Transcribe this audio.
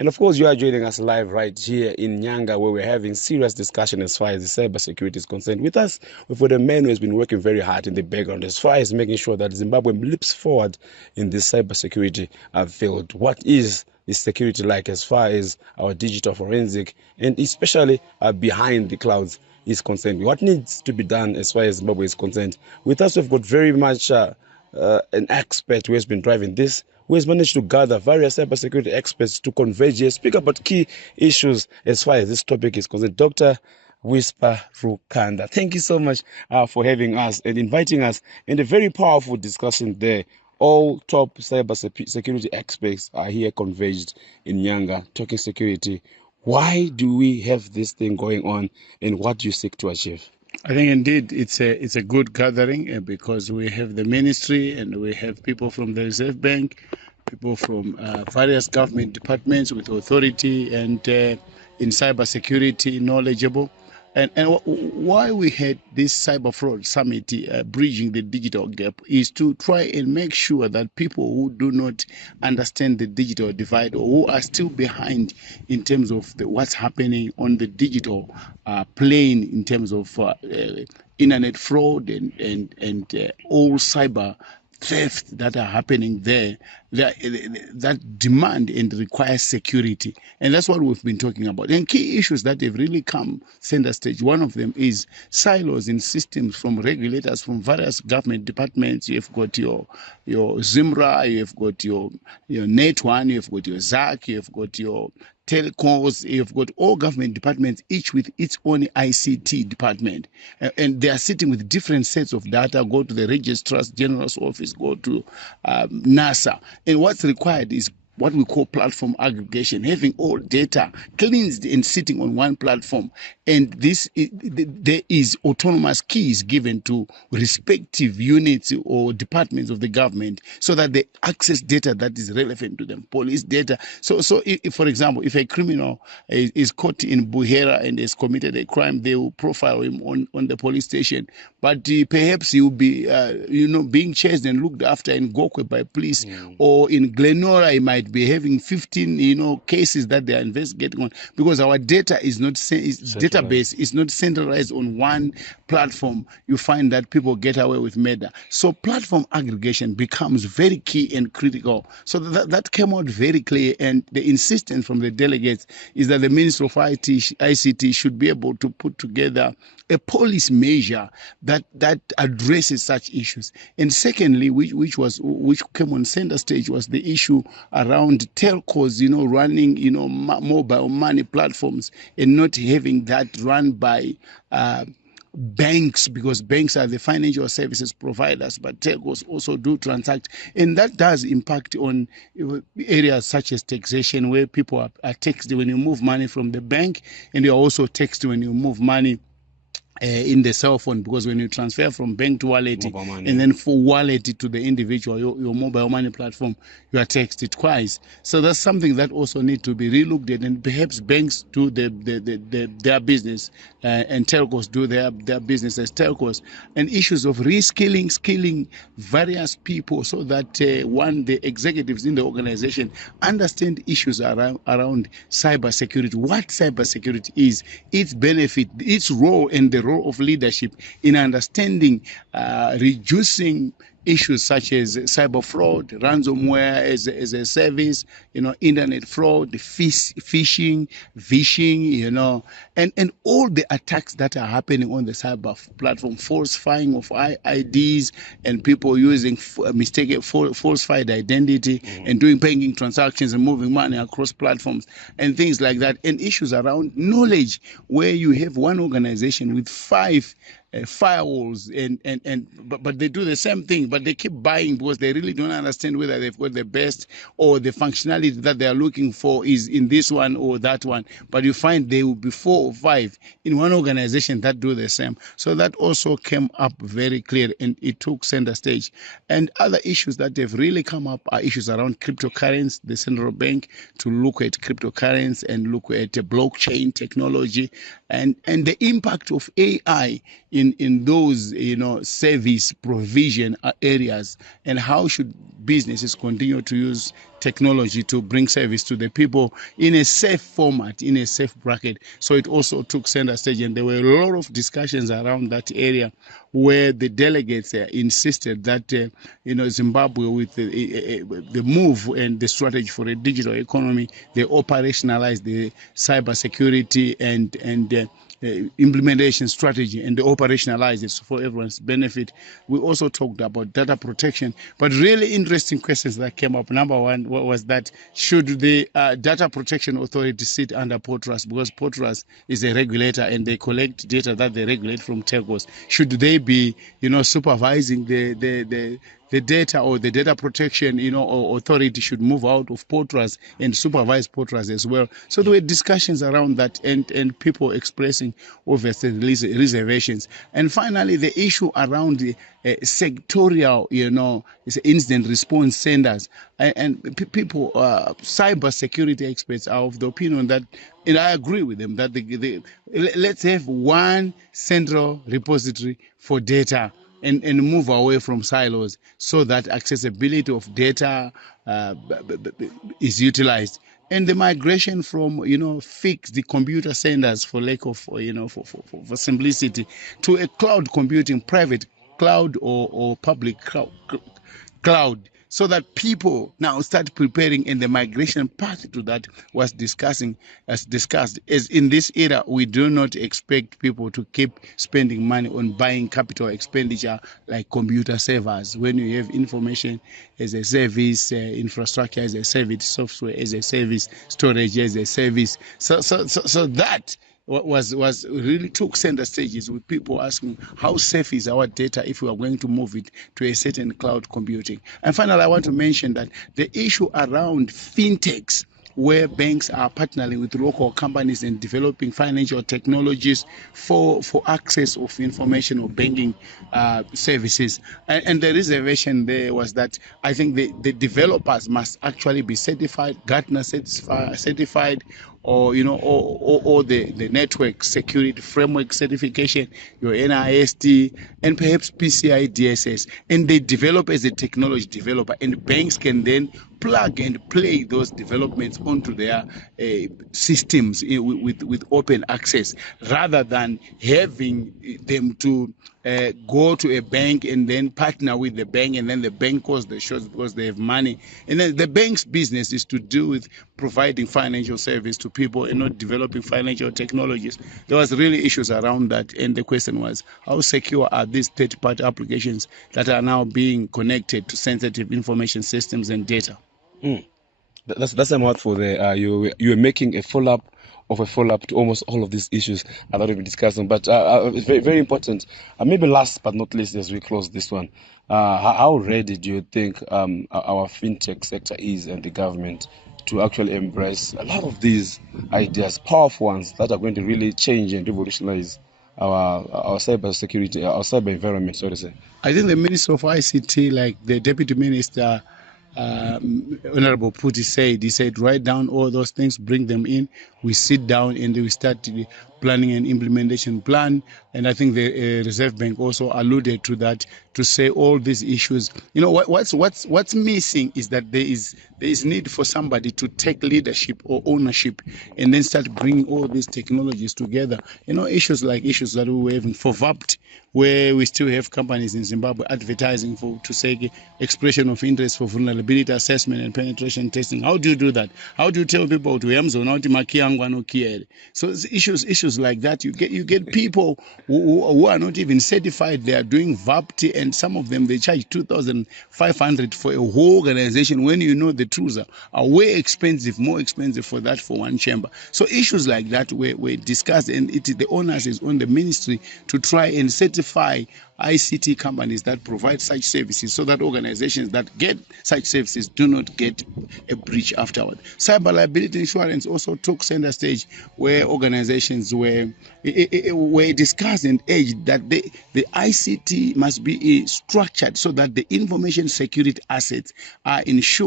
And of course, you are joining us live right here in Nyanga, where we're having serious discussion as far as the cybersecurity is concerned. With us, we've got a man who has been working very hard in the background as far as making sure that Zimbabwe leaps forward in this cybersecurity field. What is the security like as far as our digital forensic and especially behind the clouds is concerned? What needs to be done as far as Zimbabwe is concerned? With us, we've got very much an expert who has been driving this, who has managed to gather various cybersecurity experts to converge here, speak about key issues as far as this topic is concerned. Dr. Whisper Rukanda, thank you so much for having us and inviting us in a very powerful discussion there. All top cybersecurity experts are here converged in Nyanga, talking security. Why do we have this thing going on, and what do you seek to achieve? I think indeed it's a good gathering because we have the ministry and we have people from the Reserve Bank, people from various government departments with authority and in cybersecurity knowledgeable. And why we had this cyber fraud summit, bridging the digital gap, is to try and make sure that people who do not understand the digital divide or who are still behind in terms of what's happening on the digital plane in terms of internet fraud and all cyber theft that are happening there that demand and require security. And that's what we've been talking about. And key issues that have really come center stage, one of them is silos in systems from regulators, from various government departments. You've got your ZIMRA, you've got your Net1, you've got your ZAC, you've got your telecoms, you've got all government departments, each with its own ICT department. And they are sitting with different sets of data, go to the Registrar's General's office, go to NASA. And what's required is what we call platform aggregation, having all data cleansed and sitting on one platform. And there is autonomous keys given to respective units or departments of the government so that they access data that is relevant to them, police data. So if, for example, if a criminal is caught in Buhera and has committed a crime, they will profile him on the police station. But perhaps he will be, being chased and looked after in Gokwe by police, or in Glenora, he might be having 15, cases that they are investigating on, because our data is not database is not centralized on one platform. You find that people get away with murder. So platform aggregation becomes very key and critical. So that came out very clear, and the insistence from the delegates is that the Minister of ICT should be able to put together a policy measure that addresses such issues. And secondly, which came on center stage, was the issue around telcos, running, mobile money platforms and not having that run by banks, because banks are the financial services providers, but telcos also do transact, and that does impact on areas such as taxation, where people are taxed when you move money from the bank, and you're also taxed when you move money in the cell phone, because when you transfer from bank to wallet and then for wallet to the individual, your mobile money platform, you are taxed twice. So that's something that also needs to be relooked at, and perhaps banks do their business and telcos do their business as telcos, and issues of reskilling, skilling various people so that the executives in the organization understand issues around cybersecurity, what cybersecurity is, its benefit, its role, and the role of leadership in understanding, reducing issues such as cyber fraud, ransomware as a service, internet fraud, phishing, vishing, and all the attacks that are happening on the cyber platform, falsifying of IDs and people using mistaken falsified identity and doing banking transactions and moving money across platforms and things like that, and issues around knowledge, where you have one organization with 5 firewalls but they do the same thing, but they keep buying because they really don't understand whether they've got the best or the functionality that they are looking for is in this one or that one. But you find there will be 4 or 5 in one organization that do the same. So that also came up very clear, and it took center stage. And other issues that have really come up are issues around cryptocurrency, the central bank to look at cryptocurrency and look at blockchain technology and the impact of AI in those service provision areas, and how should businesses continue to use technology to bring service to the people in a safe format, in a safe bracket. So it also took center stage, and there were a lot of discussions around that area where the delegates insisted that Zimbabwe, with the move and the strategy for a digital economy, they operationalized the cybersecurity and implementation strategy, and they operationalize it for everyone's benefit. We also talked about data protection, but really interesting questions that came up. Number one was that should the data protection authority sit under Portras, because Portras is a regulator and they collect data that they regulate from telcos. Should they be supervising the data, or the data protection or authority should move out of Portras and supervise Portras as well? So there were discussions around that, and people expressing obviously reservations. And finally, the issue around the sectorial incident response centers, and people, cyber security experts are of the opinion that, and I agree with them, that let's have one central repository for data, and move away from silos, so that accessibility of data is utilized. And the migration from fix the computer centers, for lack of for simplicity, to a cloud computing, private cloud or public cloud, so that people now start preparing, and the migration path to that was discussed. As in this era, we do not expect people to keep spending money on buying capital expenditure like computer servers, when you have information as a service, infrastructure as a service, software as a service, storage as a service. So that was really took center stages, with people asking how safe is our data if we are going to move it to a certain cloud computing. And finally, I want to mention that the issue around fintechs, where banks are partnering with local companies and developing financial technologies for access of information or banking services. And the reservation there was that I think the developers must actually be certified, Gartner certified, or the network security framework certification, your NIST, and perhaps PCI DSS, and they develop as a technology developer, and banks can then plug and play those developments onto their systems with open access, rather than having them to go to a bank and then partner with the bank, and then the bank calls the shots because they have money. And then the bank's business is to do with providing financial service to people and not developing financial technologies. There was really issues around that, and the question was, how secure are these third-party applications that are now being connected to sensitive information systems and data? That's a mouthful there. You were making a follow-up of a follow-up to almost all of these issues that we've been discussing. But it's very, very important. Maybe last but not least, as we close this one, how ready do you think our fintech sector is, and the government, to actually embrace a lot of these ideas, powerful ones, that are going to really change and revolutionize our cyber security, our cyber environment, so to say? I think the Minister of ICT, like the Deputy Minister, Honorable Puti said, he said, write down all those things, bring them in, we sit down and we start planning an implementation plan. And I think the Reserve Bank also alluded to that, to say all these issues. What's missing is that there is need for somebody to take leadership or ownership, and then start bringing all these technologies together. Issues that we were having for VAPT, where we still have companies in Zimbabwe advertising to say expression of interest for vulnerability assessment and penetration testing. How do you do that? How do you tell people to So issues like that, you get people who are not even certified. They are doing VAPT, and some of them they charge 2,500 for a whole organization, when the tools are way expensive, more expensive for that, for one chamber. So issues like that were discussed, and the onus is on the ministry to try and certify ICT companies that provide such services, so that organizations that get such services do not get a breach afterward. Cyber liability insurance also took center stage, where organizations were discussed and urged that the ICT must be structured so that the information security assets are ensured